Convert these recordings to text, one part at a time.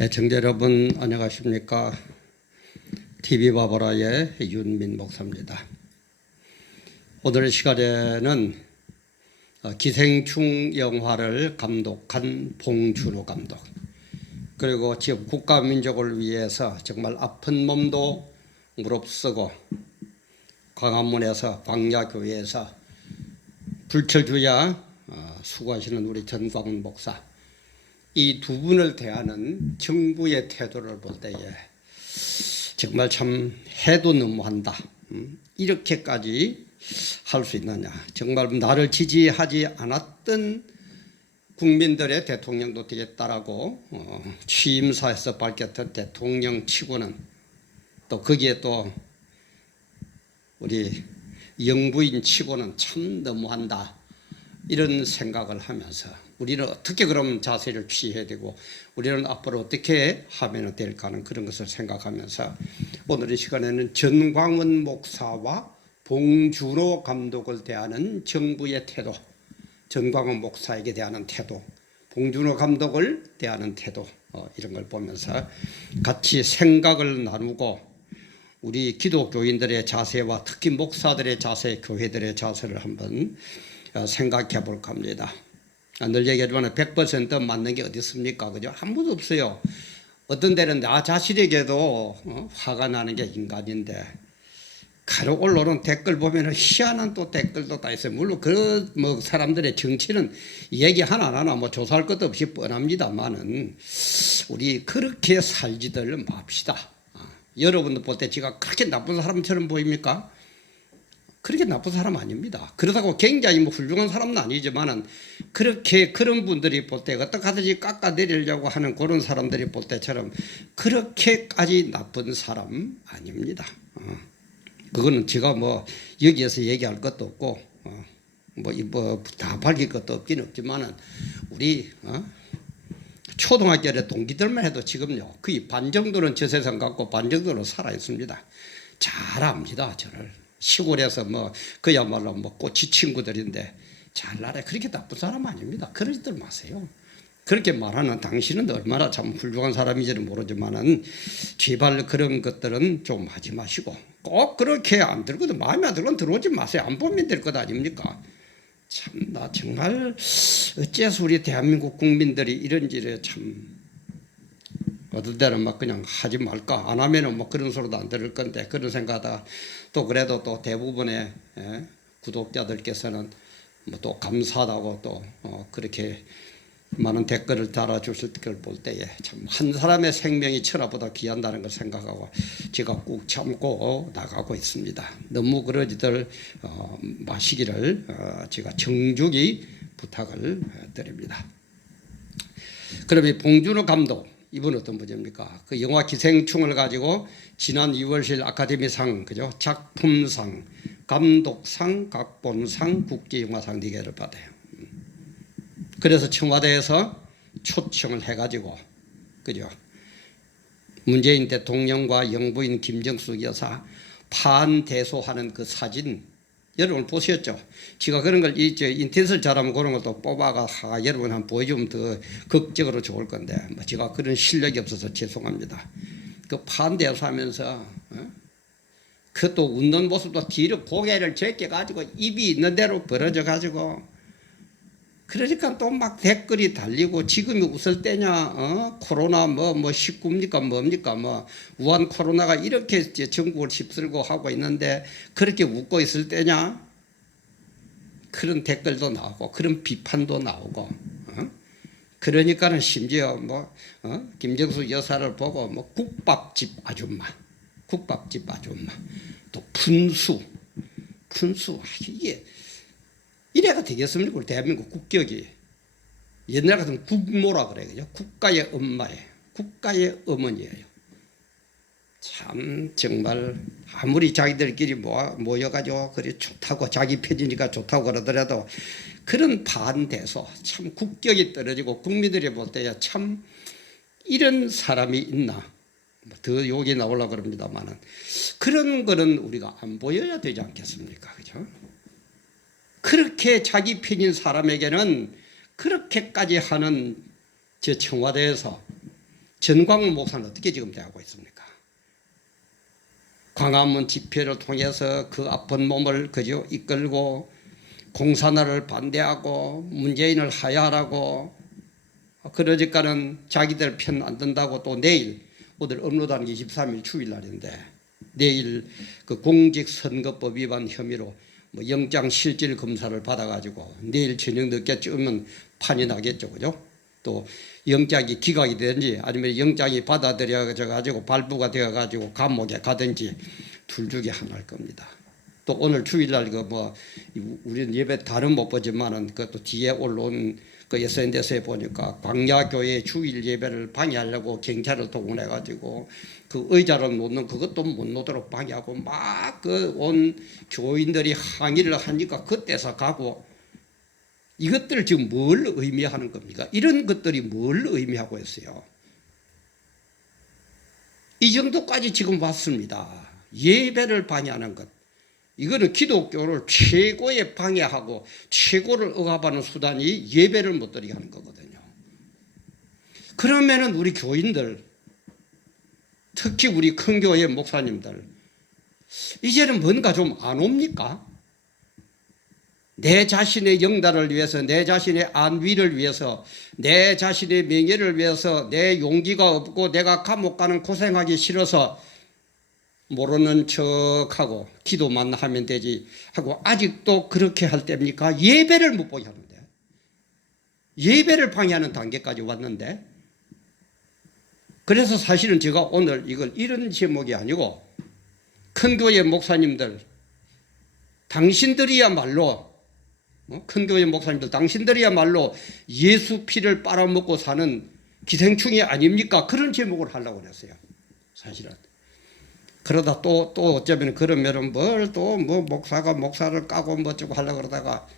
애청자 여러분 안녕하십니까? TV바보라의 윤민 목사입니다. 오늘 시간에는 기생충 영화를 감독한 봉준호 감독, 그리고 지금 국가민족을 위해서 정말 아픈 몸도 무릅쓰고 광화문에서 광야교회에서 불철주야 수고하시는 우리 전광훈 목사, 이 두 분을 대하는 정부의 태도를 볼 때에 정말 참 해도 너무한다, 이렇게까지 할 수 있느냐. 정말 나를 지지하지 않았던 국민들의 대통령도 되겠다라고 취임사에서 밝혔던 대통령 치고는, 또 거기에 또 우리 영부인 치고는 참 너무한다, 이런 생각을 하면서 우리는 어떻게 그럼 자세를 취해야 되고 우리는 앞으로 어떻게 하면 될까 하는 그런 것을 생각하면서 오늘 이 시간에는 전광훈 목사와 봉준호 감독을 대하는 정부의 태도, 전광훈 목사에게 대하는 태도, 봉준호 감독을 대하는 태도, 이런 걸 보면서 같이 생각을 나누고 우리 기독교인들의 자세와 특히 목사들의 자세, 교회들의 자세를 한번 생각해 볼까 합니다. 늘 얘기하지만 100% 맞는 게 어디 있습니까? 그죠? 아무도 없어요. 어떤 데는 나 자신에게도 화가 나는 게 인간인데, 가로 올라오는 댓글 보면은 희한한 또 댓글도 다 있어요. 물론 그 뭐 사람들의 정치는 얘기 하나하나 뭐 조사할 것도 없이 뻔합니다만은 우리 그렇게 살지들 맙시다. 여러분들 볼 때 제가 그렇게 나쁜 사람처럼 보입니까? 그렇게 나쁜 사람 아닙니다. 그렇다고 굉장히 뭐 훌륭한 사람은 아니지만은 그렇게 그런 분들이 볼 때 어떻게 하든지 깎아내리려고 하는 그런 사람들이 볼 때처럼 그렇게까지 나쁜 사람 아닙니다. 그거는 제가 뭐 여기에서 얘기할 것도 없고 뭐 다 밝힐 것도 없긴 없지만은 우리 초등학교의 동기들만 해도 지금요 거의 반 정도는 저 세상 같고 반 정도는 살아 있습니다. 잘 압니다. 저를. 시골에서 뭐 그야말로 뭐 꼬치 친구들인데 잘 알아요. 그렇게 나쁜 사람 아닙니다. 그러지들 마세요. 그렇게 말하는 당신은 얼마나 참 훌륭한 사람인지는 모르지만은 제발 그런 것들은 좀 하지 마시고, 꼭 그렇게 안 들거든 마음에 안 들거든 들어오지 마세요. 안 보면 될 것 아닙니까? 참 나 정말 어째서 우리 대한민국 국민들이 이런지를 참 어떨 때는 막 그냥 하지 말까, 안 하면은 뭐 그런 소리도 안 들을 건데, 그런 생각하다 또 그래도 또 대부분의 구독자들께서는 뭐 또 감사하다고 또 그렇게 많은 댓글을 달아주실 걸 볼 때에 참 한 사람의 생명이 천하보다 귀한다는 걸 생각하고 제가 꾹 참고 나가고 있습니다. 너무 그러지들 마시기를 제가 정중히 부탁을 드립니다. 그럼 이 봉준호 감독, 이분 어떤 분입니까? 그 영화 기생충을 가지고 지난 2월실 아카데미상, 그죠? 작품상, 감독상, 각본상, 국제영화상 4개를 받아요. 그래서 청와대에서 초청을 해가지고, 그죠? 문재인 대통령과 영부인 김정숙 여사 판대소하는 그 사진, 여러분 보셨죠? 제가 그런 걸 인터넷을 잘하면 그런 것도 뽑아가 여러분 한번 보여주면 더 극적으로 좋을 건데 뭐 제가 그런 실력이 없어서 죄송합니다. 그 판대소 하면서 그것도 웃는 모습도 뒤로 고개를 제껴가지고 입이 있는 대로 벌어져가지고, 그러니까 또 막 댓글이 달리고 지금이 웃을 때냐, 코로나 뭐 19입니까 뭡니까, 뭐 우한 코로나가 이렇게 전국을 휩쓸고 하고 있는데 그렇게 웃고 있을 때냐, 그런 댓글도 나오고 그런 비판도 나오고, 그러니까는 심지어 뭐 김정숙 여사를 보고 뭐 국밥집 아줌마, 국밥집 아줌마, 또 푼수 이게 이래가 되겠습니까? 우리 대한민국 국격이. 옛날 같으면 국모라 그래요. 그죠? 국가의 엄마예요. 국가의 어머니예요. 참 정말 아무리 자기들끼리 모여가지고 그래 좋다고, 자기 편이니까 좋다고 그러더라도 그런 반대소, 참 국격이 떨어지고 국민들이 볼 때야 참 이런 사람이 있나, 더 욕이 나오려고 그럽니다만은 그런 거는 우리가 안 보여야 되지 않겠습니까? 그죠? 그렇게 자기 편인 사람에게는 그렇게까지 하는 저 청와대에서 전광훈 목사는 어떻게 지금 대하고 있습니까? 광화문 집회를 통해서 그 아픈 몸을 그저 이끌고 공산화를 반대하고 문재인을 하야하라고 그러니까는 자기들 편 안 든다고 또 내일 오늘 업로드하는 게 23일 주일날인데 내일 그 공직선거법 위반 혐의로 뭐 영장실질 검사를 받아가지고 내일 저녁 늦게쯤은 판이 나겠죠, 그죠? 또 영장이 기각이 되든지 아니면 영장이 받아들여져 가지고 발부가 되어 가지고 감옥에 가든지 둘 중에 하나일 겁니다. 또 오늘 주일날 그 뭐 우리는 예배 다른 못 보지만은 그것도 뒤에 올라온 그 SNS에 보니까 광야교회 주일 예배를 방해하려고 경찰을 동원해 가지고 그 의자를 놓는 그것도 못 놓도록 방해하고 막 그 온 교인들이 항의를 하니까 그때서 가고 이것들 지금 뭘 의미하는 겁니까? 이런 것들이 뭘 의미하고 있어요? 이 정도까지 지금 왔습니다. 예배를 방해하는 것. 이거는 기독교를 최고의 방해하고 최고를 억압하는 수단이 예배를 못 드리게 하는 거거든요. 그러면은 우리 교인들, 특히 우리 큰 교회 목사님들, 이제는 뭔가 좀 안 옵니까? 내 자신의 영달을 위해서, 내 자신의 안위를 위해서, 내 자신의 명예를 위해서, 내 용기가 없고 내가 감옥 가는 고생하기 싫어서 모르는 척하고 기도만 하면 되지 하고 아직도 그렇게 할 때입니까? 예배를 못 보게 하는데, 예배를 방해하는 단계까지 왔는데, 그래서 사실은 제가 오늘 이걸 이런 제목이 아니고 큰 교회 목사님들 당신들이야말로 큰 교회 목사님들 당신들이야말로 예수 피를 빨아먹고 사는 기생충이 아닙니까? 그런 제목을 하려고 그랬어요. 사실은. 그러다 또 어쩌면 그러면은 뭘 또 뭐 목사가 목사를 까고 뭐 어쩌고 하려고 그러다가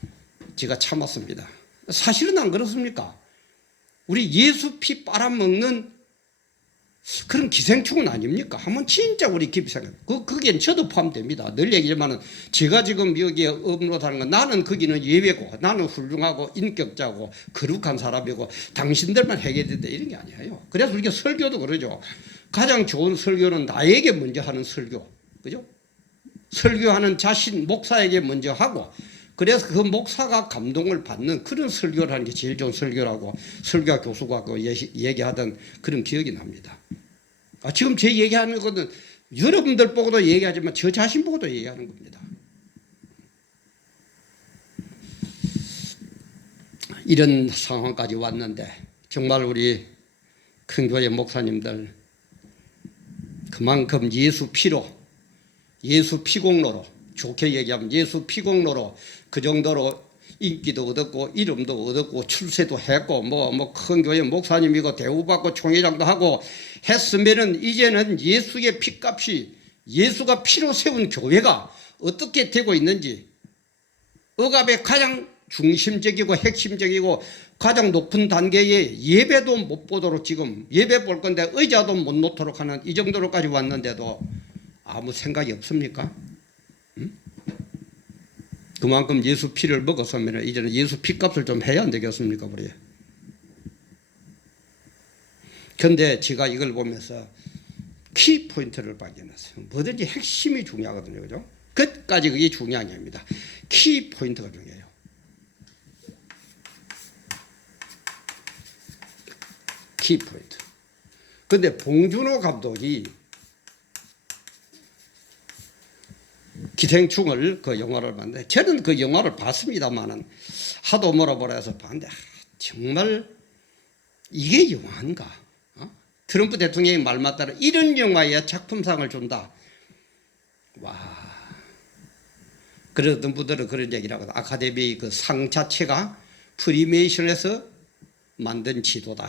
제가 참았습니다. 사실은 안 그렇습니까? 우리 예수 피 빨아먹는 그런 기생충은 아닙니까? 한번 진짜 우리 깊이 생각해. 거기엔 저도 포함됩니다. 늘 얘기지만은 제가 지금 여기에 업로드하는 건 나는 거기는 예외고 나는 훌륭하고 인격자고 거룩한 사람이고 당신들만 해결된다 이런 게 아니에요. 그래서 우리가 설교도 그러죠. 가장 좋은 설교는 나에게 먼저 하는 설교. 그죠? 설교하는 자신 목사에게 먼저 하고 그래서 그 목사가 감동을 받는 그런 설교를 하는 게 제일 좋은 설교라고 설교 교수가 그 얘기하던 그런 기억이 납니다. 지금 제 얘기하는 것은 여러분들 보고도 얘기하지만 저 자신 보고도 얘기하는 겁니다. 이런 상황까지 왔는데 정말 우리 큰 교회 목사님들 그만큼 예수 피로, 예수 피공로로, 좋게 얘기하면 예수 피공로로 그 정도로 인기도 얻었고 이름도 얻었고 출세도 했고 뭐 큰 교회 목사님이고 대우받고 총회장도 하고 했으면은 이제는 예수의 피값이 예수가 피로 세운 교회가 어떻게 되고 있는지 억압의 가장 중심적이고 핵심적이고 가장 높은 단계의 예배도 못 보도록 지금 예배 볼 건데 의자도 못 놓도록 하는 이 정도로까지 왔는데도 아무 생각이 없습니까? 그만큼 예수 피를 먹었으면 이제는 예수 피값을 좀 해야 안 되겠습니까? 우리. 그런데 제가 이걸 보면서 키 포인트를 발견했어요. 뭐든지 핵심이 중요하거든요. 그죠? 끝까지 그게 중요한 게 아닙니다. 키 포인트가 중요해요. 키 포인트. 그런데 봉준호 감독이 기생충을 그 영화를 봤는데 저는 그 영화를 봤습니다만은 하도 뭐라 해서 봤는데 정말 이게 영화인가? 트럼프 대통령의 말만 따라 이런 영화에 작품상을 준다. 와. 그러던 분들은 그런 얘기를 하거든. 아카데미 그 상 자체가 프리메이션에서 만든 지도다.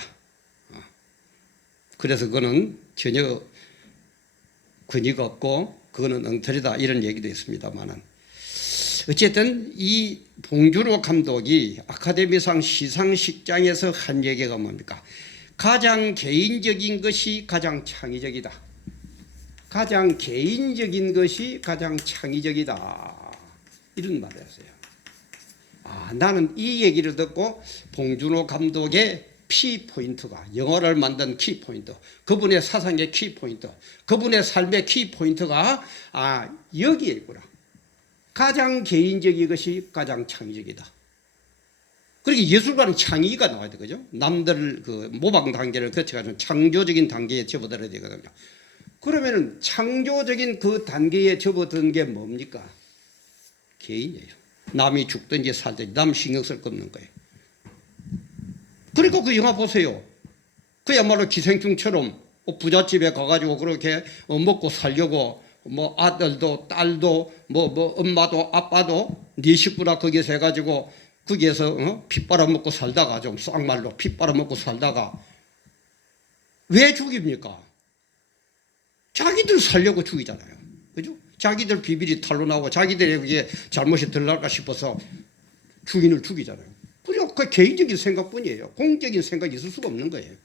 그래서 그거는 전혀 근위가 없고 그거는 엉터리다 이런 얘기도 있습니다만은 어쨌든 이 봉준호 감독이 아카데미상 시상식장에서 한 얘기가 뭡니까? 가장 개인적인 것이 가장 창의적이다. 가장 개인적인 것이 가장 창의적이다. 이런 말을 했어요. 나는 이 얘기를 듣고 봉준호 감독의 키포인트가 영어를 만든 키포인트, 그분의 사상의 키포인트, 그분의 삶의 키포인트가 여기에 있구나. 가장 개인적인 것이 가장 창의적이다. 그렇게 예술가는 창의가 나와야 되거든요. 남들 그 모방 단계를 거쳐가지고 창조적인 단계에 접어들어야 되거든요. 그러면은 창조적인 그 단계에 접어든 게 뭡니까? 개인이에요. 남이 죽든지 살든지 남 신경 쓸 거 없는 거예요. 그러니까 그 영화 보세요. 그야말로 기생충처럼 부잣집에 가가지고 그렇게 먹고 살려고 뭐 아들도 딸도 뭐 엄마도 아빠도 네 식구라 거기서 해가지고 거기에서 피 빨아먹고 살다가 좀 쌍말로 피 빨아먹고 살다가 왜 죽입니까? 자기들 살려고 죽이잖아요. 그죠? 자기들 비밀이 탄로나고 자기들에게 잘못이 드러날까 싶어서 주인을 죽이잖아요. 그죠? 그 개인적인 생각뿐이에요. 공적인 생각이 있을 수가 없는 거예요.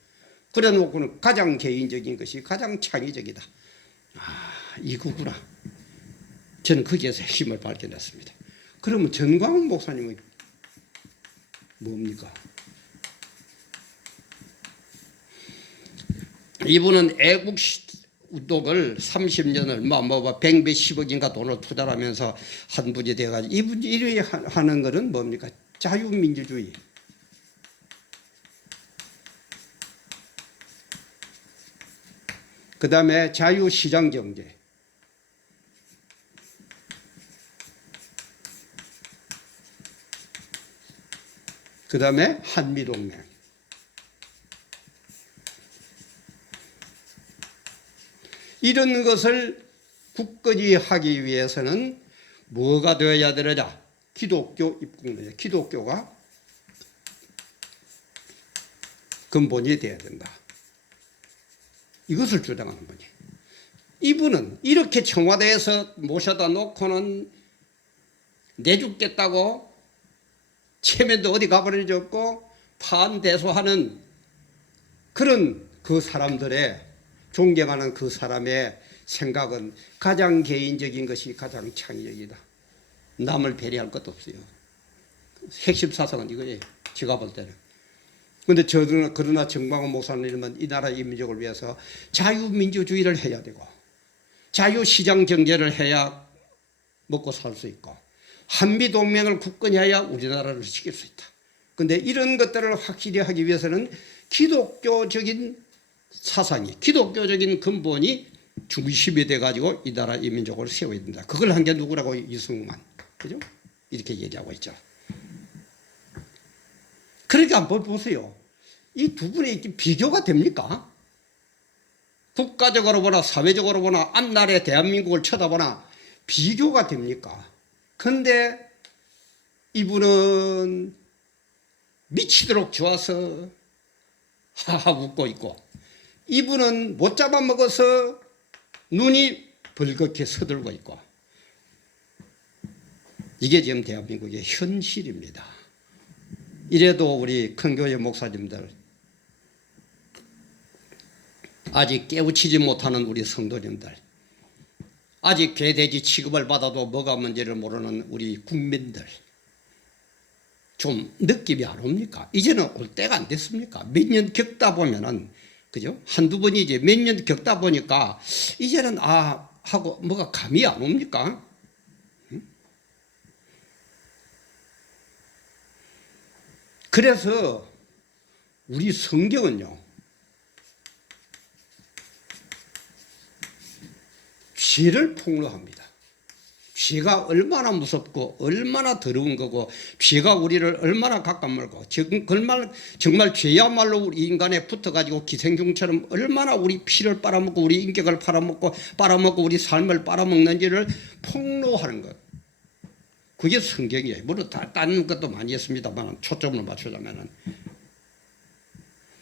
그래 놓고는 가장 개인적인 것이 가장 창의적이다. 이거구나. 저는 거기에서 핵심을 발견했습니다. 그러면 전광훈 목사님은 뭡니까? 이분은 애국 운동을 30년을 뭐 100몇십억인가 돈을 투자하면서 한 분이 돼가지고 이분이 이렇게 하는 것은 뭡니까? 자유민주주의. 그 다음에 자유시장경제. 그 다음에 한미동맹. 이런 것을 굳건히 하기 위해서는 뭐가 되어야 되느냐? 기독교 입국론이에요. 기독교가 근본이 되어야 된다. 이것을 주장하는 분이. 이분은 이렇게 청와대에서 모셔다 놓고는 내죽겠다고 체면도 어디 가버려졌고 파안대소하는 그런 그 사람들의 존경하는 그 사람의 생각은 가장 개인적인 것이 가장 창의적이다. 남을 배려할 것도 없어요. 핵심 사상은 이거예요. 제가 볼 때는. 그런데 저는 그러나 정광훈 목사님은 이 나라 인민족을 위해서 자유민주주의를 해야 되고 자유시장 경제를 해야 먹고 살 수 있고 한미동맹을 굳건히 해야 우리나라를 지킬 수 있다. 그런데 이런 것들을 확실히 하기 위해서는 기독교적인 사상이 기독교적인 근본이 중심이 돼가지고 이 나라 인민족을 세워야 된다. 그걸 한 게 누구라고? 이승만. 그죠? 이렇게 얘기하고 있죠. 그러니까 한번 보세요. 이 두 분이 비교가 됩니까? 국가적으로 보나 사회적으로 보나 앞날의 대한민국을 쳐다보나 비교가 됩니까? 그런데 이분은 미치도록 좋아서 하하 웃고 있고 이분은 못 잡아먹어서 눈이 벌겋게 서들고 있고 이게 지금 대한민국의 현실입니다. 이래도 우리 큰교회 목사님들 아직 깨우치지 못하는 우리 성도님들 아직 괴돼지 취급을 받아도 뭐가 문제를 모르는 우리 국민들 좀 느낌이 안 옵니까? 이제는 올 때가 안 됐습니까? 몇 년 겪다 보면은 그죠? 한두 번이 이제 몇 년 겪다 보니까 이제는 하고 뭐가 감이 안 옵니까? 그래서 우리 성경은요. 죄를 폭로합니다. 죄가 얼마나 무섭고 얼마나 더러운 거고 죄가 우리를 얼마나 가까물고 정말 죄야말로 우리 인간에 붙어가지고 기생충처럼 얼마나 우리 피를 빨아먹고 우리 인격을 빨아먹고 우리 삶을 빨아먹는지를 폭로하는 것. 그게 성경이에요. 물론 다른 것도 많이 했습니다만 초점을 맞추자면은.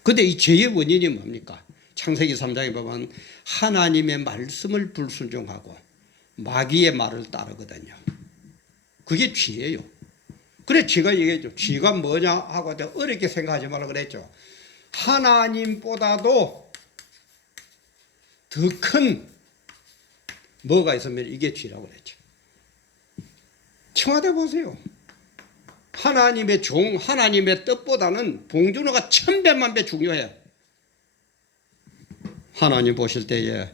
근데 이 죄의 원인이 뭡니까? 창세기 3장에 보면 하나님의 말씀을 불순종하고 마귀의 말을 따르거든요. 그게 죄예요. 그래 제가 얘기했죠. 죄가 뭐냐 하고 어렵게 생각하지 말라 그랬죠. 하나님보다도 더 큰 뭐가 있으면 이게 죄라고 그랬죠. 청와대 보세요. 하나님의 종, 하나님의 뜻보다는 봉준호가 1000배만 배 중요해요. 하나님 보실 때에,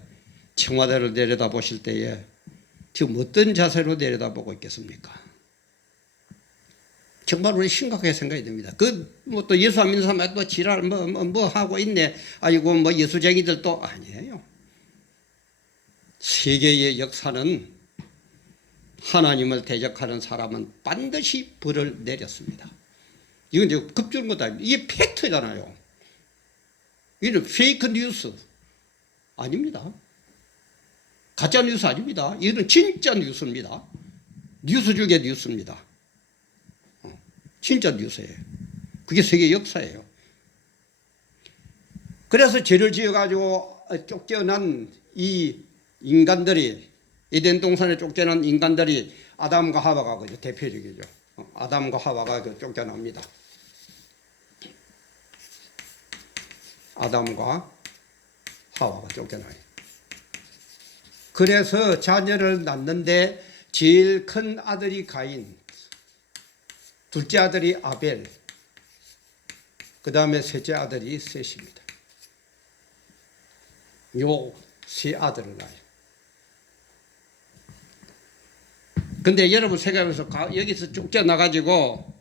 청와대를 내려다보실 때에 지금 어떤 자세로 내려다보고 있겠습니까? 정말 우리 심각하게 생각해야 됩니다. 뭐 또 예수 안 믿는 사람이 또 지랄 뭐 하고 있네. 아이고 뭐 예수쟁이들 또 아니에요. 세계의 역사는 하나님을 대적하는 사람은 반드시 벌을 내렸습니다. 이건 이제 급주는 것도 아닙니다. 이게 팩트잖아요. 이건 페이크 뉴스 아닙니다. 가짜 뉴스 아닙니다. 이건 진짜 뉴스입니다. 뉴스 중에 뉴스입니다. 진짜 뉴스예요. 그게 세계 역사예요. 그래서 죄를 지어가지고 쫓겨난 이 인간들이, 에덴 동산에 쫓겨난 인간들이 아담과 하와가 그죠, 대표적이죠. 아담과 하와가 쫓겨납니다. 아담과 하와가 쫓겨나요. 그래서 자녀를 낳는데 제일 큰 아들이 가인, 둘째 아들이 아벨, 그 다음에 셋째 아들이 셋입니다. 요 세 아들을 낳아요. 근데 여러분 생각해서 여기서 쫓겨나가지고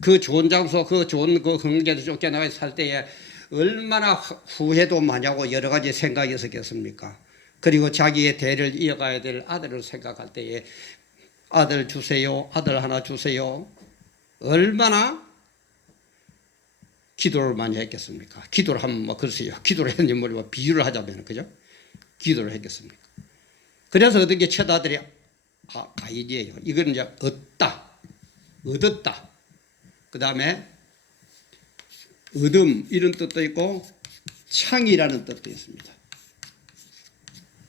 그 좋은 장소, 그 좋은 그 흥계로 쫓겨나가서 살 때에 얼마나 후회도 많이 하고 여러 가지 생각이 있었겠습니까? 그리고 자기의 대를 이어가야 될 아들을 생각할 때에 아들 주세요, 아들 하나 주세요. 얼마나 기도를 많이 했겠습니까? 기도를 하면 뭐 글쎄요. 기도를 했는지 뭐 비유를 하자면 그죠? 기도를 했겠습니까? 그래서 얻은 게 첫 아들이 가인이에요. 이거는 이제 얻었다. 그 다음에 얻음 이런 뜻도 있고 창이라는 뜻도 있습니다.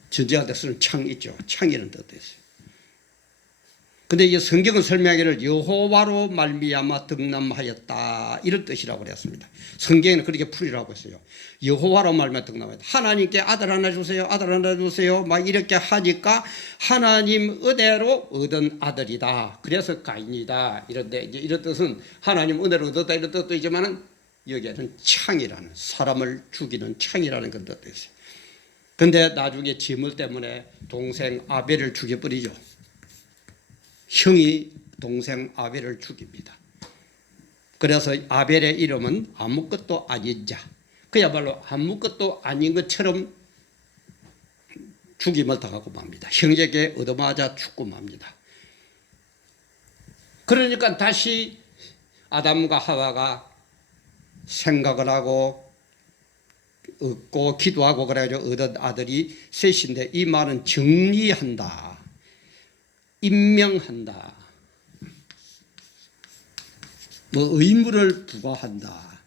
전제한테 쓰는 창 있죠. 창이라는 뜻도 있어요. 근데 이 성경은 설명하기를 여호와로 말미암아 득남하였다 이런 뜻이라고 그랬습니다. 성경에는 그렇게 풀이라고 했어요. 여호와로 말미암아 득남하였다. 하나님께 아들 하나 주세요, 아들 하나 주세요, 막 이렇게 하니까 하나님 은혜로 얻은 아들이다. 그래서 가인이다. 이런데 이제 이런 뜻은 하나님 은혜로 얻었다 이런 뜻도 있지만은 여기에는 창이라는, 사람을 죽이는 창이라는 그런 뜻도 있어요. 근데 나중에 짐을 때문에 동생 아벨을 죽여버리죠. 형이 동생 아벨을 죽입니다. 그래서 아벨의 이름은 아무것도 아닌 자, 그야말로 아무것도 아닌 것처럼 죽임을 당하고 맙니다. 형제에게 얻어맞아 죽고 맙니다. 그러니까 다시 아담과 하와가 생각을 하고 얻고 기도하고 그래가지고 얻은 아들이 셋인데, 이 말은 정리한다, 임명한다, 뭐 의무를 부과한다,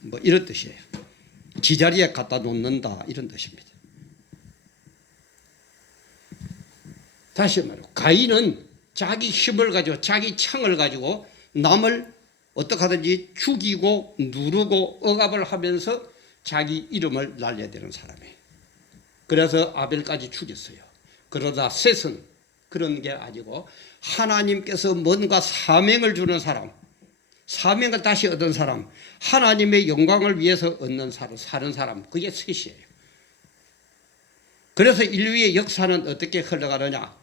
뭐 이런 뜻이에요. 지자리에 갖다 놓는다 이런 뜻입니다. 다시 말해, 가인은 자기 힘을 가지고 자기 창을 가지고 남을 어떻게 하든지 죽이고 누르고 억압을 하면서 자기 이름을 날려야 되는 사람이에요. 그래서 아벨까지 죽였어요. 그러다 셋은 그런 게 아니고 하나님께서 뭔가 사명을 주는 사람, 사명을 다시 얻은 사람, 하나님의 영광을 위해서 얻는 사람, 사는 사람, 그게 셋이에요. 그래서 인류의 역사는 어떻게 흘러가느냐.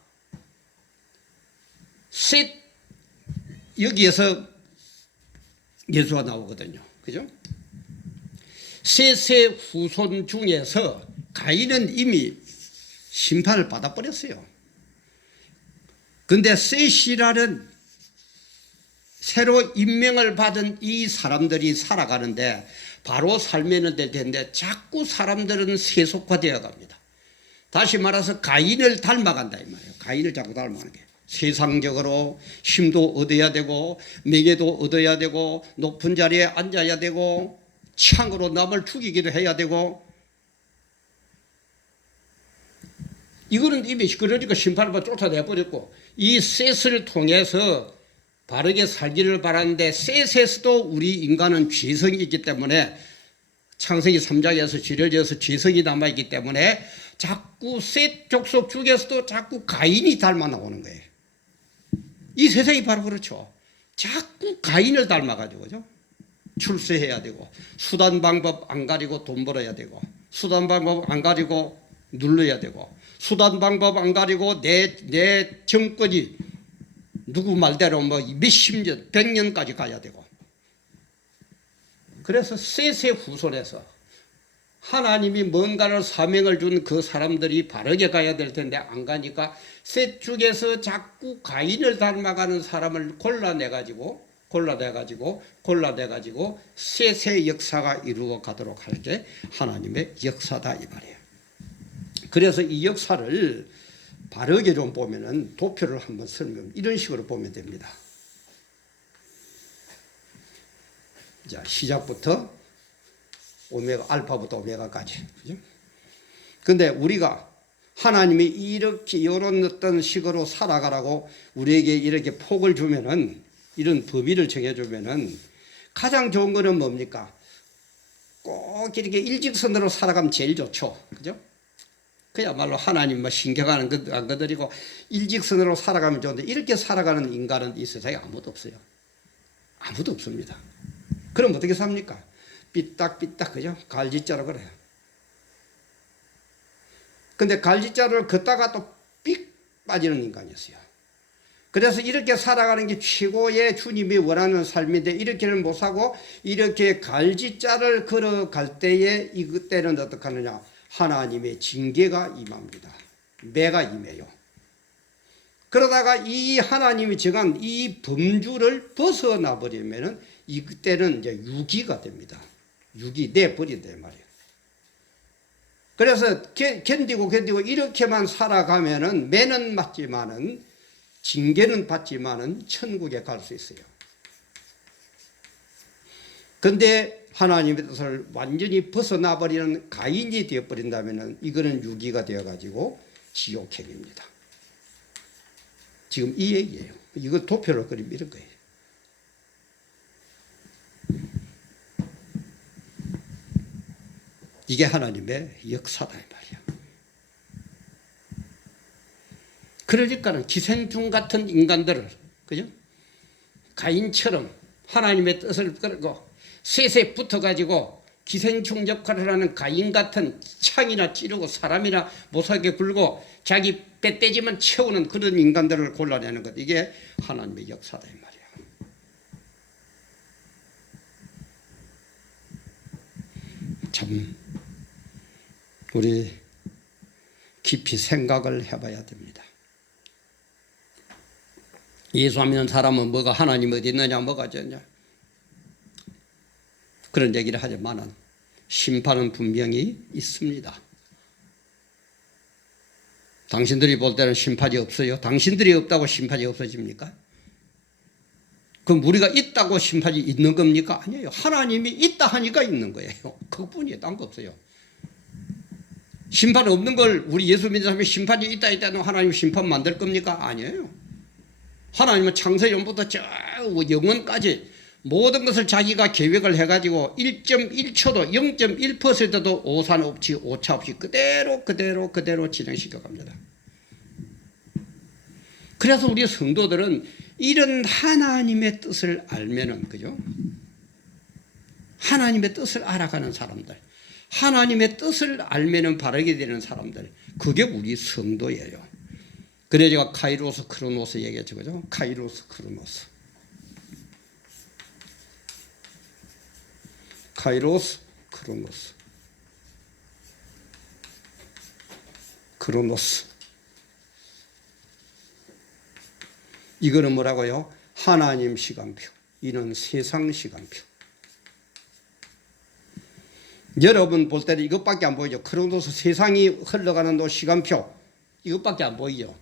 셋, 여기에서 예수가 나오거든요. 그죠? 셋의 후손 중에서 가인은 이미 심판을 받아버렸어요. 근데 셋이라는 새로 임명을 받은 이 사람들이 살아가는데 바로 살면 될 텐데 자꾸 사람들은 세속화되어 갑니다. 다시 말해서 가인을 닮아간다 이 말이에요. 가인을 자꾸 닮아가는 게. 세상적으로 힘도 얻어야 되고 명예도 얻어야 되고 높은 자리에 앉아야 되고 창으로 남을 죽이기도 해야 되고, 이거는 이미 그러니까 심판을 받아 쫓아내버렸고, 이 셋을 통해서 바르게 살기를 바라는데 셋에서도 우리 인간은 죄성이 있기 때문에 창세기 3장에서 죄를 지어서 죄성이 남아있기 때문에 자꾸 셋 족속 중에서도 자꾸 가인이 닮아 나오는 거예요. 이 세상이 바로 그렇죠. 자꾸 가인을 닮아가지고, 그죠? 출세해야 되고, 수단 방법 안 가리고 돈 벌어야 되고, 수단 방법 안 가리고 눌러야 되고, 수단 방법 안 가리고 내 정권이 누구 말대로 뭐 몇십 년, 100년까지 가야 되고. 그래서 셋의 후손에서 하나님이 뭔가를 사명을 준 그 사람들이 바르게 가야 될 텐데 안 가니까 셋 중에서 자꾸 가인을 닮아가는 사람을 골라내가지고 셋의 역사가 이루어 가도록 할 게 하나님의 역사다 이 말이에요. 그래서 이 역사를 바르게 좀 보면은 도표를 한번 설명 이런 식으로 보면 됩니다. 자, 시작부터 오메가 알파부터 오메가까지. 그죠? 근데 우리가 하나님이 이렇게 이런 어떤 식으로 살아가라고 우리에게 이렇게 폭을 주면은 이런 범위를 정해주면은 가장 좋은 거는 뭡니까? 꼭 이렇게 일직선으로 살아가면 제일 좋죠. 그죠? 그야말로 하나님 신경하는 것들이고 일직선으로 살아가면 좋은데 이렇게 살아가는 인간은 이 세상에 아무도 없어요. 아무도 없습니다. 그럼 어떻게 삽니까? 삐딱삐딱, 그죠? 갈지자로 그래요. 근데 갈지자를 걷다가 또 삑 빠지는 인간이었어요. 그래서 이렇게 살아가는 게 최고의 주님이 원하는 삶인데 이렇게는 못 사고 이렇게 갈지자를 걸어갈 때에 이때는 어떻게 하느냐? 하나님의 징계가 임합니다. 매가 임해요. 그러다가 이 하나님이 정한 이 범주를 벗어나 버리면은 이때는 이제 유기가 됩니다. 유기 내버린다 말이에요. 그래서 견디고 이렇게만 살아가면은 매는 맞지만은 징계는 받지만은 천국에 갈 수 있어요. 근데 하나님의 뜻을 완전히 벗어나 버리는 가인이 되어 버린다면은 이거는 유기가 되어 가지고 지옥행입니다. 지금 이 얘기예요. 이거 도표로 그리면 이런 거예요. 이게 하나님의 역사다 이 말이야. 그러니까는 기생충 같은 인간들을, 그죠? 가인처럼 하나님의 뜻을 끌고 셋에 붙어가지고 기생충 역할을 하는 가인 같은 창이나 찌르고 사람이나 못하게 굴고 자기 배떼지만 채우는 그런 인간들을 골라내는 것, 이게 하나님의 역사다 이 말이야. 참 우리 깊이 생각을 해봐야 됩니다. 예수 믿는 사람은 뭐가 하나님 어디 있느냐 뭐가 어쩌냐 그런 얘기를 하지만은 심판은 분명히 있습니다. 당신들이 볼 때는 심판이 없어요? 당신들이 없다고 심판이 없어집니까? 그럼 우리가 있다고 심판이 있는 겁니까? 아니에요. 하나님이 있다 하니까 있는 거예요. 그것뿐이에요. 딴 거 없어요. 심판 없는 걸 우리 예수 믿는 사람이 심판이 있다 했다는 하나님 심판 만들 겁니까? 아니에요. 하나님은 창세전부터 저 영원까지 모든 것을 자기가 계획을 해가지고 1.1초도 0.1%도 오산 없이 오차 없이 그대로 진행시켜 갑니다. 그래서 우리 성도들은 이런 하나님의 뜻을 알면은, 그죠? 하나님의 뜻을 알아가는 사람들, 하나님의 뜻을 알면은 바르게 되는 사람들, 그게 우리 성도예요. 그래 제가 카이로스 크로노스 얘기했죠, 그죠? 카이로스 크로노스. 카이로스 크로노스. 크로노스. 이거는 뭐라고요? 하나님 시간표. 이는 세상 시간표. 여러분 볼 때는 이것밖에 안 보이죠. 크로노스 세상이 흘러가는 시간표. 이것밖에 안 보이죠.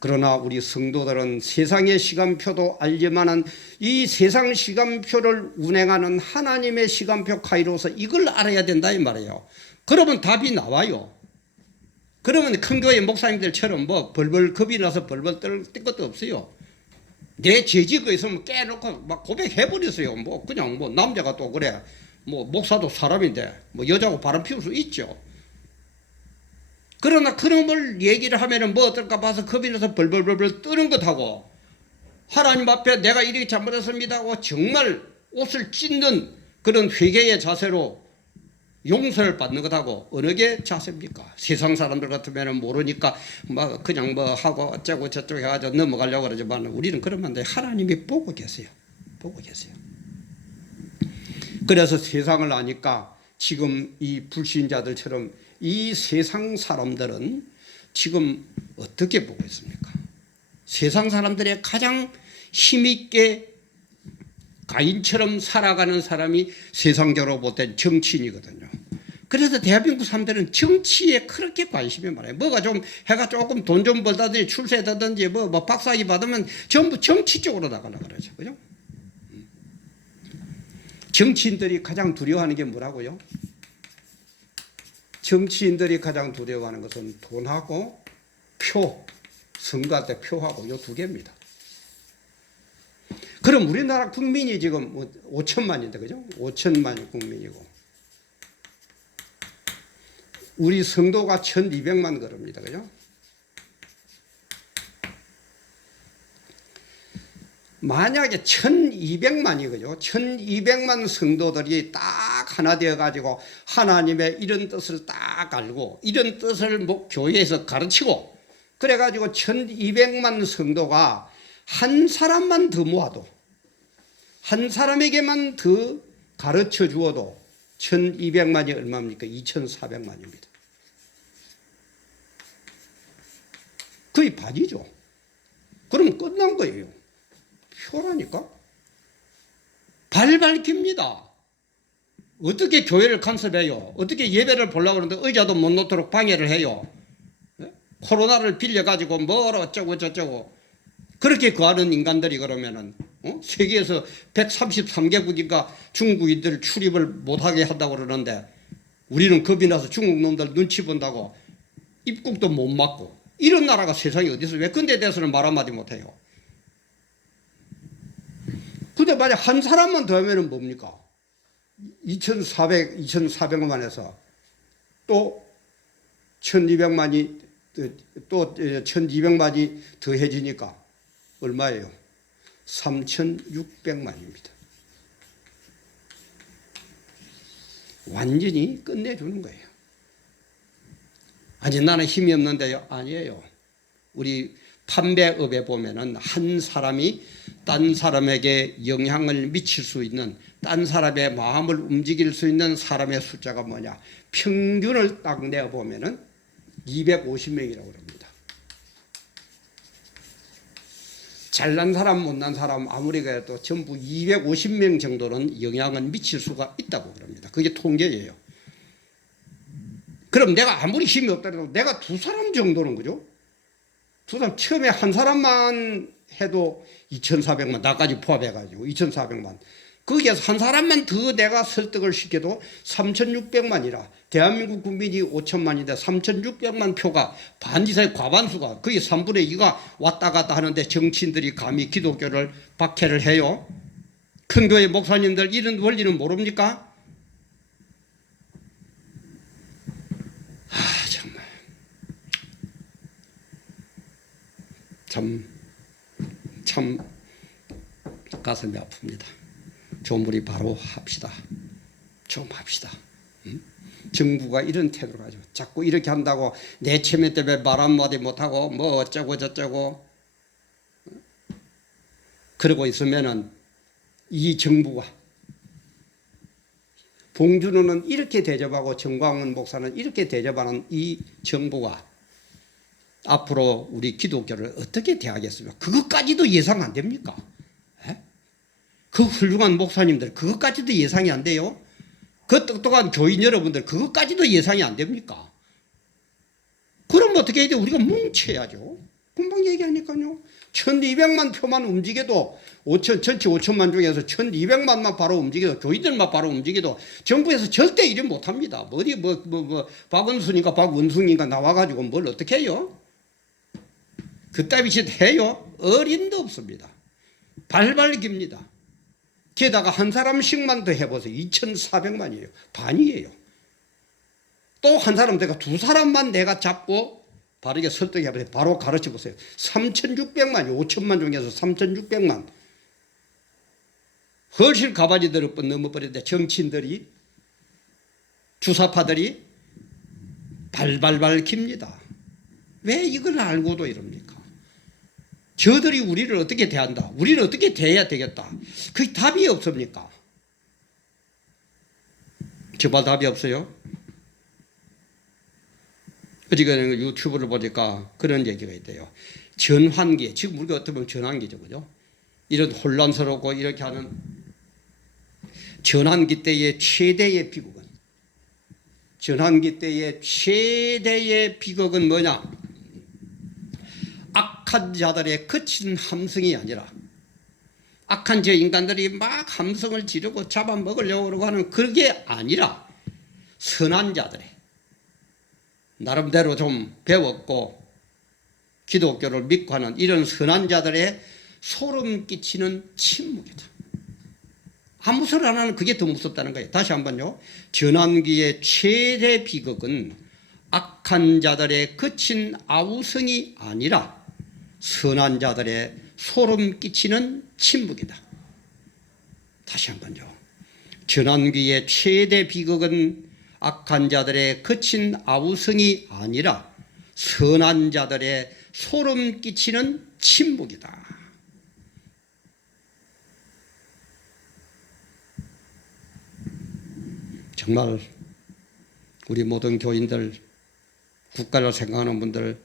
그러나 우리 성도들은 세상의 시간표도 알지만은 이 세상 시간표를 운행하는 하나님의 시간표 카이로스 이걸 알아야 된다 이 말이에요. 그러면 답이 나와요. 그러면 큰 교회 목사님들처럼 뭐 벌벌 겁이 나서 벌벌 떨 것도 없어요. 내 죄지가 있으면 깨놓고 막 고백해버렸어요. 뭐 그냥 뭐 남자가 또 그래. 뭐 목사도 사람인데 뭐 여자하고 바람 피울 수 있죠. 그러나 그놈을 얘기를 하면은 뭐 어떨까 봐서 겁이 나서 벌벌벌벌 뜨는 것하고 하나님 앞에 내가 이렇게 잘못했습니다 하고 정말 옷을 찢는 그런 회개의 자세로 용서를 받는 것하고 어느 게 자세입니까? 세상 사람들 같으면 모르니까 막 그냥 뭐 하고 어쩌고 저쩌고 해가지고 넘어가려고 그러지만 우리는 그러면 안 돼요. 하나님이 보고 계세요. 보고 계세요. 그래서 세상을 아니까 지금 이 불신자들처럼 이 세상 사람들은 지금 어떻게 보고 있습니까? 세상 사람들의 가장 힘있게 가인처럼 살아가는 사람이 세상적으로 볼 땐 정치인이거든요. 그래서 대한민국 사람들은 정치에 그렇게 관심이 많아요. 뭐가 좀 해가 조금 돈 좀 벌다든지 출세하든지 뭐 박사학위 받으면 전부 정치 쪽으로 나가려고 그러죠. 그죠? 정치인들이 가장 두려워하는 게 뭐라고요? 정치인들이 가장 두려워하는 것은 돈하고 표, 선거 때 표하고 이 두 개입니다. 그럼 우리나라 국민이 지금 5천만인데, 그죠? 5천만 국민이고. 우리 성도가 1200만 그럽니다. 그죠? 만약에 1200만이 그죠? 1200만 성도들이 딱 하나 되어가지고 하나님의 이런 뜻을 딱 알고 이런 뜻을 교회에서 가르치고 그래가지고 1200만 성도가 한 사람만 더 모아도 한 사람에게만 더 가르쳐 주어도 1200만이 얼마입니까? 2400만입니다. 거의 반이죠. 그럼 끝난 거예요. 표라니까? 발밝힙니다. 어떻게 교회를 간섭해요? 어떻게 예배를 보려고 하는데 의자도 못 놓도록 방해를 해요? 코로나를 빌려가지고 뭘 어쩌고 저쩌고 그렇게 거하는 인간들이 그러면은 세계에서 133개국인가 중국인들 출입을 못하게 한다고 그러는데 우리는 겁이 나서 중국 놈들 눈치 본다고 입국도 못 막고 이런 나라가 세상에 어디서 왜 근데 대해서는 말 한마디 못해요. 근데 만약 한 사람만 더 하면은 뭡니까? 2400만에서 또 1200만이 또 1200만이 더해지니까 얼마예요? 3600만입니다. 완전히 끝내주는 거예요. 아니 나는 힘이 없는데요. 아니에요. 우리 판매업에 보면은 한 사람이 딴 사람에게 영향을 미칠 수 있는 딴 사람의 마음을 움직일 수 있는 사람의 숫자가 뭐냐? 평균을 딱 내어보면은 250명이라고 합니다. 잘난 사람 못난 사람 아무리 그래도 전부 250명 정도는 영향을 미칠 수가 있다고 그럽니다. 그게 통계예요. 그럼 내가 아무리 힘이 없더라도 내가 두 사람 정도는 그죠? 두 사람 처음에 한 사람만 해도 2,400만 나까지 포함해가지고 2,400만 거기에서 한 사람만 더 내가 설득을 시켜도 3,600만이라 대한민국 국민이 5천만인데 3,600만 표가 반 이상의 과반수가 거의 3분의 2가 왔다 갔다 하는데 정치인들이 감히 기독교를 박해를 해요. 큰 교회 목사님들 이런 원리는 모릅니까? 정말 참 가슴이 아픕니다. 좀 우리 바로 합시다. 좀 합시다. 정부가 이런 태도를 가지고 자꾸 이렇게 한다고 내 체면 때문에 말 한마디 못하고 뭐 어쩌고 저쩌고 그러고 있으면은 이 정부가 봉준호는 이렇게 대접하고 정광훈 목사는 이렇게 대접하는 이 정부가 앞으로 우리 기독교를 어떻게 대하겠습니까? 그것까지도 예상 안 됩니까? 에? 그 훌륭한 목사님들 그것까지도 예상이 안 돼요? 그 똑똑한 교인 여러분들 그것까지도 예상이 안 됩니까? 그럼 어떻게 해야 돼? 우리가 뭉쳐야죠. 금방 얘기하니까요. 1200만 표만 움직여도 전체 5천만 중에서 1200만만 바로 움직여도 교인들만 바로 움직여도 정부에서 절대 일을 못합니다. 어디 박원순인가 박원숭인가 나와가지고 뭘 어떻게 해요? 그따위 짓 해요? 어림도 없습니다. 발발깁니다. 게다가 한 사람씩만 더 해보세요. 2,400만이에요. 반이에요. 또 한 사람 내가 두 사람만 내가 잡고 바르게 설득해보세요. 바로 가르쳐 보세요. 3,600만, 5천만 중에서 3,600만. 훨씬 가바지들을 넘어버렸는데 정치인들이, 주사파들이 발발발 깁니다. 왜 이걸 알고도 이럽니까? 저들이 우리를 어떻게 대한다? 우리는 어떻게 대해야 되겠다? 그게 답이 없습니까? 정말 답이 없어요? 어지간히 유튜브를 보니까 그런 얘기가 있대요. 전환기, 지금 우리가 어떻게 보면 전환기죠, 그죠? 이런 혼란스럽고 이렇게 하는 전환기 때의 최대의 비극은, 전환기 때의 최대의 비극은 뭐냐? 악한 자들의 거친 함성이 아니라, 악한 저 인간들이 막 함성을 지르고 잡아먹으려고 그러고 하는 그게 아니라, 선한 자들의, 나름대로 좀 배웠고 기독교를 믿고 하는 이런 선한 자들의 소름 끼치는 침묵이다. 아무 소리 안 하는 그게 더 무섭다는 거예요. 다시 한번요. 전환기의 최대 비극은 악한 자들의 거친 아우성이 아니라 선한 자들의 소름 끼치는 침묵이다. 다시 한번요. 전환기의 최대 비극은 악한 자들의 거친 아우성이 아니라 선한 자들의 소름 끼치는 침묵이다. 정말 우리 모든 교인들, 국가를 생각하는 분들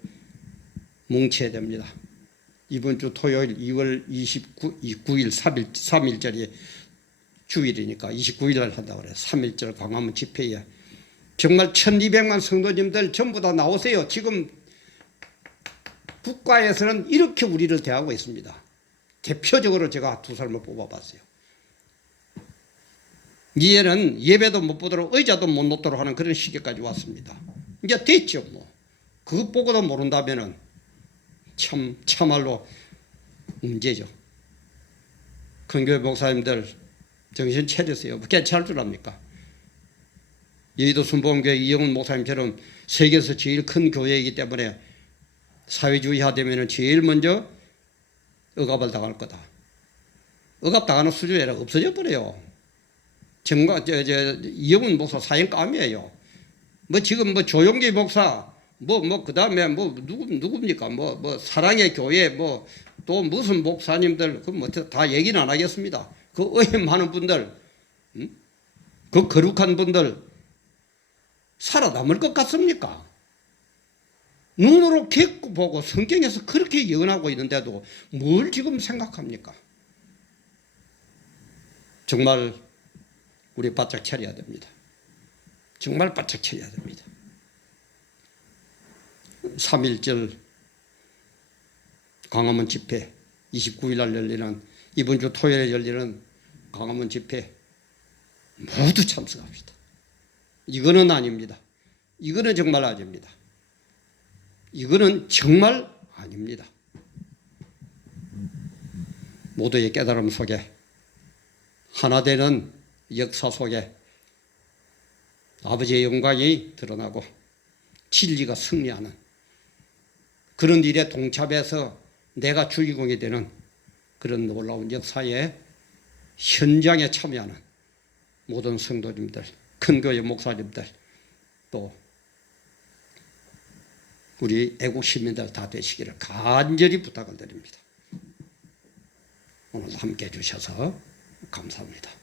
뭉쳐야 됩니다. 이번 주 토요일 2월 29일 3일절이 주일이니까 29일 날 한다고 그래요. 3일절 광화문 집회에 정말 1,200만 성도님들 전부 다 나오세요. 지금 국가에서는 이렇게 우리를 대하고 있습니다. 대표적으로 제가 두 사람을 뽑아봤어요. 이제는 예배도 못 보도록 의자도 못 놓도록 하는 그런 시기까지 왔습니다. 이제 됐죠 뭐. 그것 보고도 모른다면은 참말로 문제죠. 큰 교회 목사님들 정신 차리세요. 괜찮을 줄 압니까? 여의도 순복음교회 이영훈 목사님처럼 세계에서 제일 큰 교회이기 때문에 사회주의화되면 제일 먼저 억압을 당할 거다. 억압당하는 수준이 아니라 없어져 버려요. 정말 이영훈 목사 사형감이에요. 뭐 지금 뭐 조용기 목사 그다음에 누굽니까? 사랑의 교회 또 무슨 목사님들 다 얘기는 안 하겠습니다. 그 의심 많은 분들, 그 거룩한 분들 살아남을 것 같습니까? 눈으로 겪고 보고 성경에서 그렇게 예언하고 있는데도 뭘 지금 생각합니까? 정말 우리 바짝 차려야 됩니다. 정말 바짝 차려야 됩니다. 3.1절 광화문 집회 29일 날 열리는, 이번 주 토요일에 열리는 광화문 집회 모두 참석합시다. 이거는 아닙니다. 이거는 정말 아닙니다. 이거는 정말 아닙니다. 모두의 깨달음 속에, 하나 되는 역사 속에 아버지의 영광이 드러나고 진리가 승리하는 그런 일에 동참해서 내가 주인공이 되는 그런 놀라운 역사의 현장에 참여하는 모든 성도님들, 큰 교회 목사님들, 또 우리 애국 시민들 다 되시기를 간절히 부탁을 드립니다. 오늘 함께 해주셔서 감사합니다.